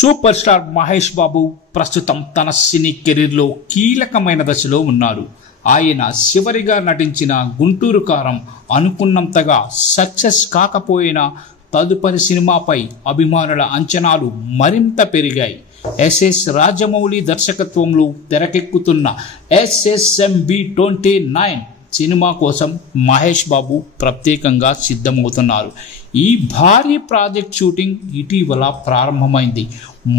Super star Mahesh Babu ప్రస్తుతం తన సినీ కెరీర్లో కీలకమైన దశలో ఉన్నారు. ఆయన చివరిగా నటించిన గుంటూరు కారం అనుకున్నంతగా సక్సెస్ కాకపోయినా తదుపరి సినిమాపై అభిమానుల అంచనాలు మరింత పెరిగాయి. ఎస్ఎస్ రాజమౌళి దర్శకత్వంలో తెరకెక్కుతున్న SSMB29 సినిమా కోసం మహేష్ బాబు ప్రత్యేకంగా సిద్ధమవుతున్నారు. ఈ భారీ ప్రాజెక్ట్ షూటింగ్ ఇటీవల ప్రారంభమైంది.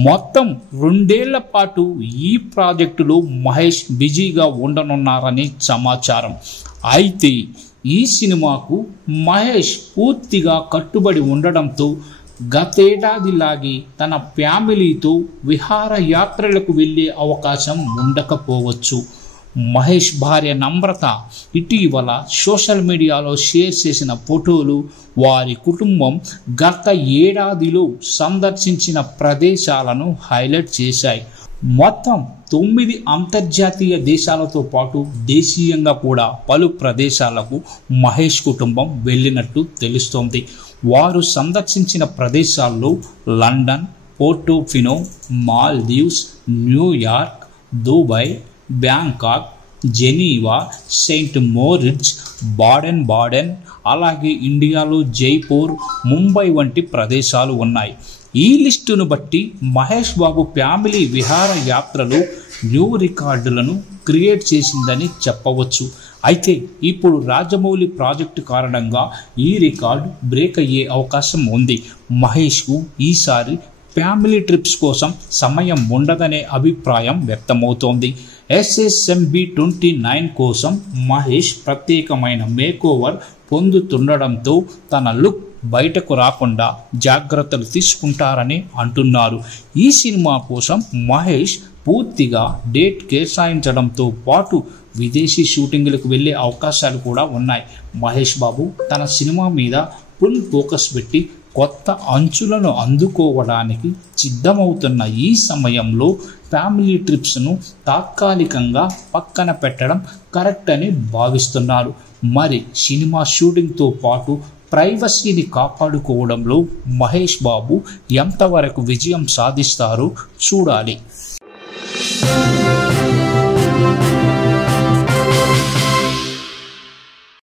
మొత్తం 2 ఏళ్ల పాటు ఈ ప్రాజెక్టులో మహేష్ బిజీగా ఉండనున్నారని సమాచారం. అయితే ఈ సినిమాకు మహేష్ పూర్తిగా కట్టుబడి ఉండడంతో గతేడాదిలాగే తన ఫ్యామిలీతో విహారయాత్రలకు వెళ్ళే అవకాశం ఉండకపోవచ్చు. మహేష్ భార్య నమ్రత ఇటీవల సోషల్ మీడియాలో షేర్ చేసిన ఫోటోలు వారి కుటుంబం గత ఏడాదిలో సందర్శించిన ప్రదేశాలను హైలైట్ చేశాయి. మొత్తం 9 అంతర్జాతీయ దేశాలతో పాటు దేశీయంగా కూడా పలు ప్రదేశాలకు మహేష్ కుటుంబం వెళ్ళినట్టు తెలుస్తోంది. వారు సందర్శించిన ప్రదేశాల్లో London, Portofino, Maldives, New York, Dubai, Bangkok, Geneva, Saint Moritz, Baden, అలాగే ఇండియాలో జైపూర్, ముంబై వంటి ప్రదేశాలు ఉన్నాయి. ఈ లిస్టును బట్టి మహేష్ బాబు ఫ్యామిలీ విహార యాత్రలు న్యూ రికార్డులను క్రియేట్ చేసిందని చెప్పవచ్చు. అయితే ఇప్పుడు రాజమౌళి ప్రాజెక్టు కారణంగా ఈ రికార్డు బ్రేక్ అయ్యే అవకాశం ఉంది. మహేష్కు ఈసారి ఫ్యామిలీ ట్రిప్స్ కోసం సమయం ఉండదనే అభిప్రాయం వ్యక్తమవుతోంది. SSMB29 కోసం మహేష్ ప్రత్యేకమైన మేకోవర్ పొందుతుండడంతో తన లుక్ బయటకు రాకుండా జాగ్రత్తలు తీసుకుంటారని అంటున్నారు. ఈ సినిమా కోసం మహేష్ పూర్తిగా డేట్ కేటాయించడంతో పాటు విదేశీ షూటింగ్లకు వెళ్ళే అవకాశాలు కూడా ఉన్నాయి. మహేష్ బాబు తన సినిమా మీద ఫుల్ ఫోకస్ పెట్టి కొత్త అంచులను అందుకోవడానికి సిద్ధమవుతున్న ఈ సమయంలో ఫ్యామిలీ ట్రిప్స్ను తాత్కాలికంగా పక్కన పెట్టడం కరెక్ట్ అని భావిస్తున్నారు. మరి సినిమా షూటింగ్తో పాటు ప్రైవసీని కాపాడుకోవడంలో మహేష్ బాబు ఎంతవరకు విజయం సాధిస్తారో చూడాలి.